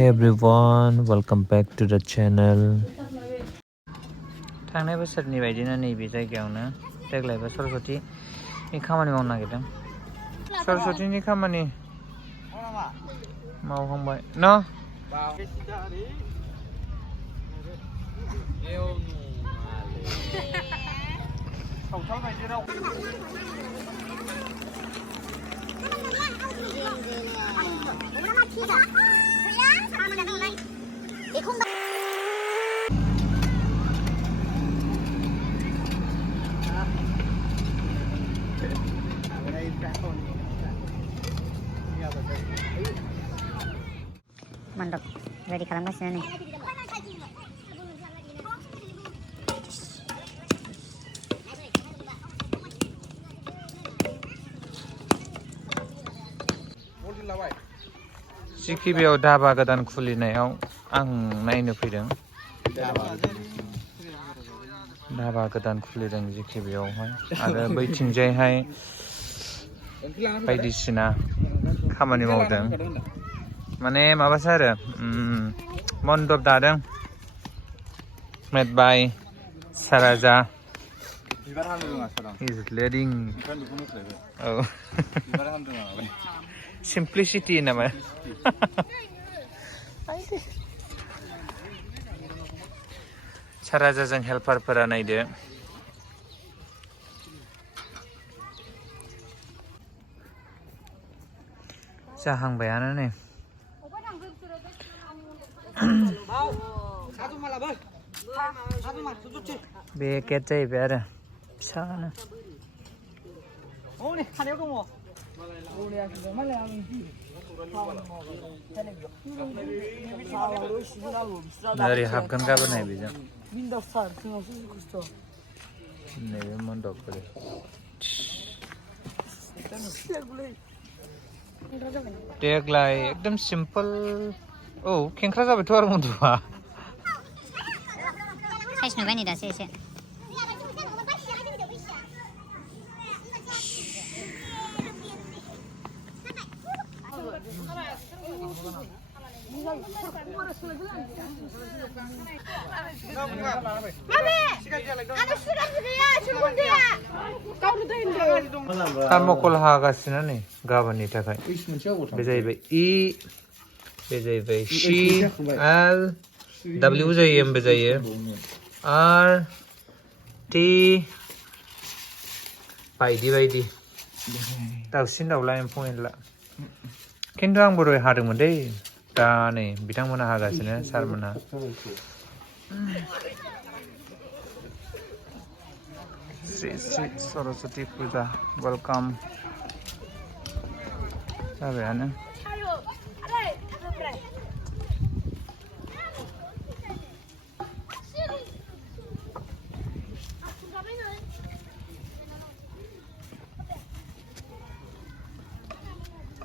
Hey everyone, welcome back to the channel. थांनाय बोसोरनि बायदिनो नैबे जायगायावनो देग्लायबो सरस्वतीनि खामानि मावनो नागिरदों। सरस्वतीनि खामानि मावहांबाय न Mantap, ready खालामगासिनो nih. सिकिबियाव धाबा गोदान खुलिनायाव आं नायनो फैदों। धाबा गोदान खुलिदों जिकिबियावहाय आरो बैथिंजायहाय बायदिसिना खामानि मावदों। माने माबासो आरो मन्दप दादों made by Saraswati is leading oh simplicity nama Saraswatiजों हेल्पारफोरा नायदो जाहांबायानो नै बे गेट जाहैबाय आरो फिसानो ओरै हाबगोन गाबोनहाय बेजों नैबे मन्दपफोर देग्लाय एकदम सिम्पोल औ खेंख्रा जाबायथ' आरो मन्दपआ साइज नुबाय नै दासो एसे थार्मकल हागासिनो नै गाबोननि थाखाय बे जाहैबाय इ बे जाहैबाय सि एल W जायो एमबो जायो आर टि बायदि बायदि दाउसिन दाउला एम्फौ एनला खिन्थु आंबो दहाय हादोंमोन दै दा नै बिथांमोना हागासिनो सारमोनहा श्री श्री सरस्वती पूजा वेलकाम जाबायानो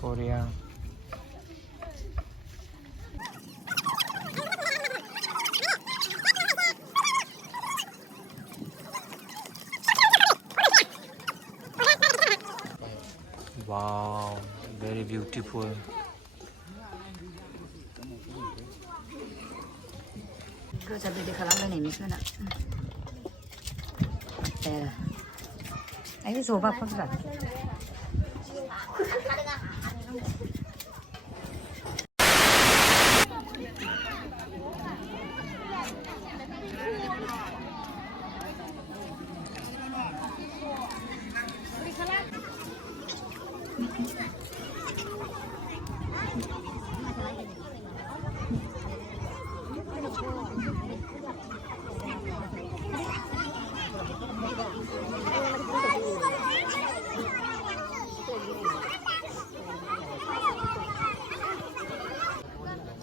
Korea wow very beautiful गोजा बिदि खालामलायनायनिसो ना आयु जबा फट'आ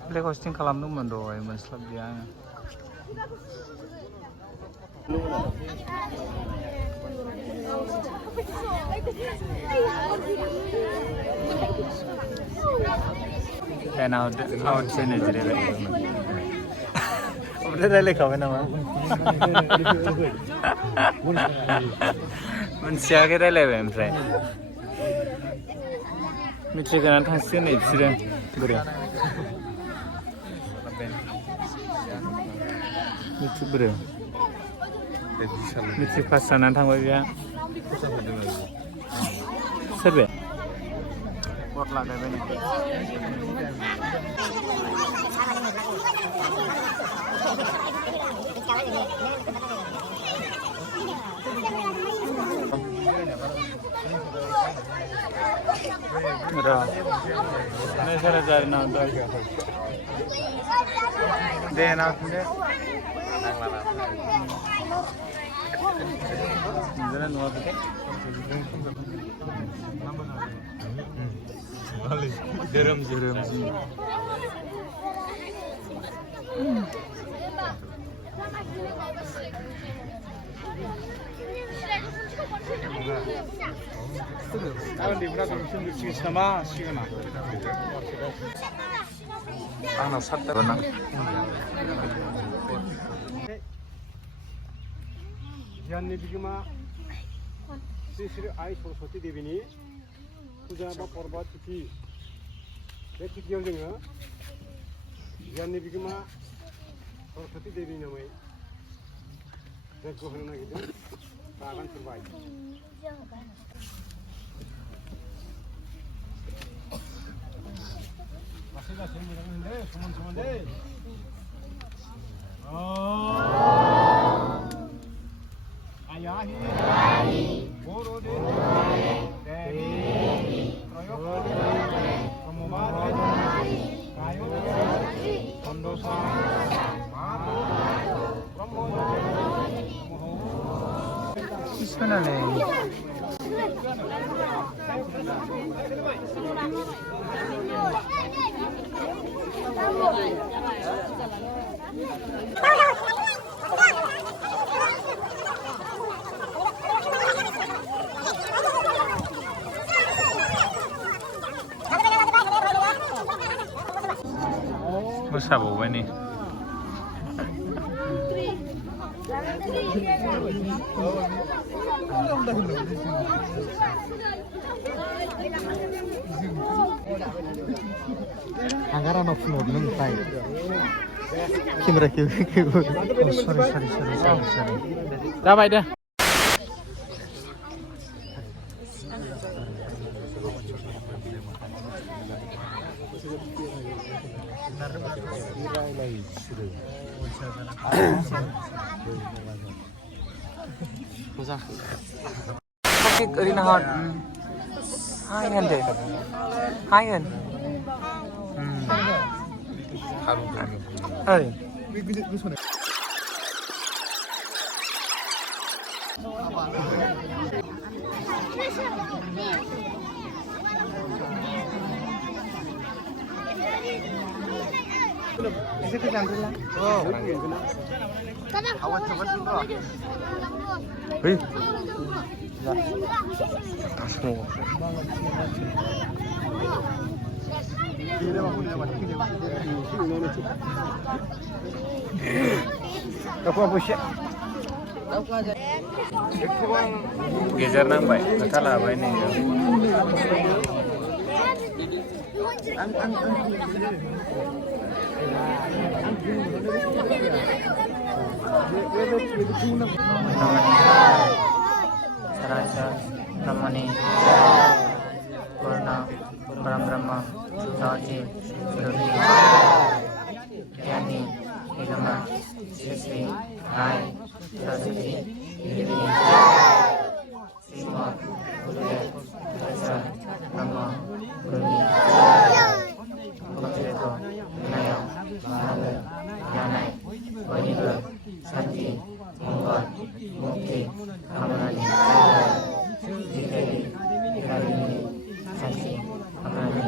ब्लेक हस्टिं खालामदोंमोन दहाय मोनस्लाबदिया आङो आउटसाइड जिरायबाय ओमफ्राय रायलायखाबाय नामा मोनथियाखै रायलायबाय ओमफ्राय मेट्रिक होनानै थांसिगोन नै बिसोरो बोरै मिथिब्रो मिट्रिक पास जानानै थांबाय बेहा सोर बे गद लागायबाय नो नहीं सर हजार ना दे ना दे जरा नुआ धोरोम धोरोम आंनाव सातथा ना गियाननि बिगोमा श्री श्री आई सरस्वती देवीनि फुजा बा पर्बा तिथि बे तिथियाव जोङो गियाननि बिगोमा सरस्वती देवीनि नामै जग्य होनो नागिरदों आगान सुरबाय लासै लासै मोजां होनदे समान समान दे आयाहि बर'दे देवी त्रयक ब्रह्ममारि गायो चन्दसा मातो Brahma 시원하네 사보고 니 anggaran of no belum tay kamera kau sorry dah baik dah Sakit erina hot. Hai kan deh. Hai kan. Hai. Bisa ke jangan lah. Oh. Awas cepat dulu. Hei. Tas mau. Apa bosya? Gejar nambah, kata apa ini? Saraswati namani Purna Brahma Saraswati Surabhi Yani Igama Sisi Hai Saraswati Devi Sima Ude Rasa Brahma Gurumi Bhaktireto Vinaya Nanda Yanai Vajiva Santi Mongol Mukti Amarani Dikari Radini Santi Amarani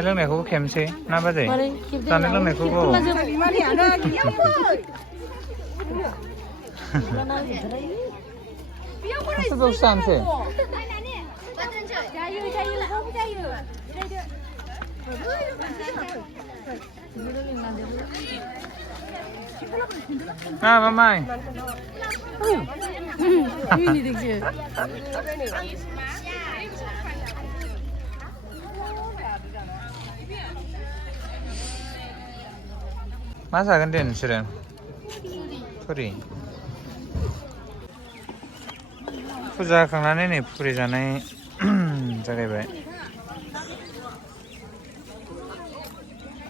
जानाय लोंनायखौबो खेबनोसै ना बाजै जानाय लोंनायखौबो हारसिंबावसो जानोसै मामाय मा जागोन दे नोंसोरो पुरि फुजा होखांनानै नै पुरि जानाय जागायबाय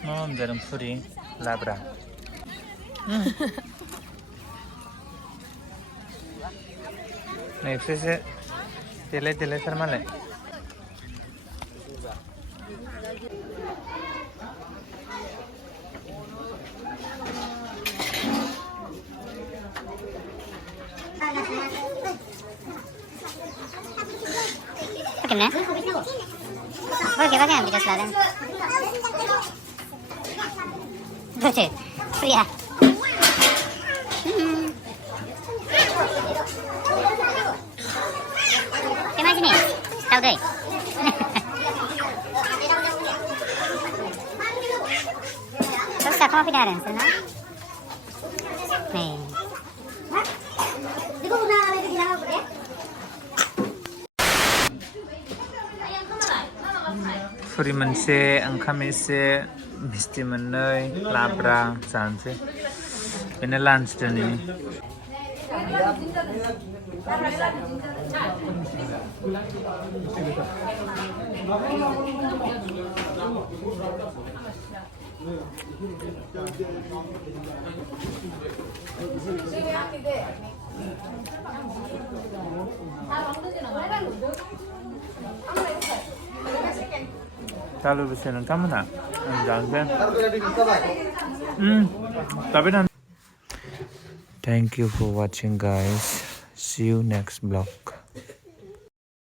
मा जादों पुरि लाब्रा नै बिसोरसो देलाय देलायथार मालाय Pakai pakai video selatan. Betul, pria. Kemana sini? Tahu deh. Terus aku mau pindahin sana. Nih. पुरि मोनसे ओंखाम एसे मिस्टि मोननै लाब्रा जानोसै बेनो लान्च दिनै 다 루비스는 까무나 Thank you for watching guys. See you next vlog.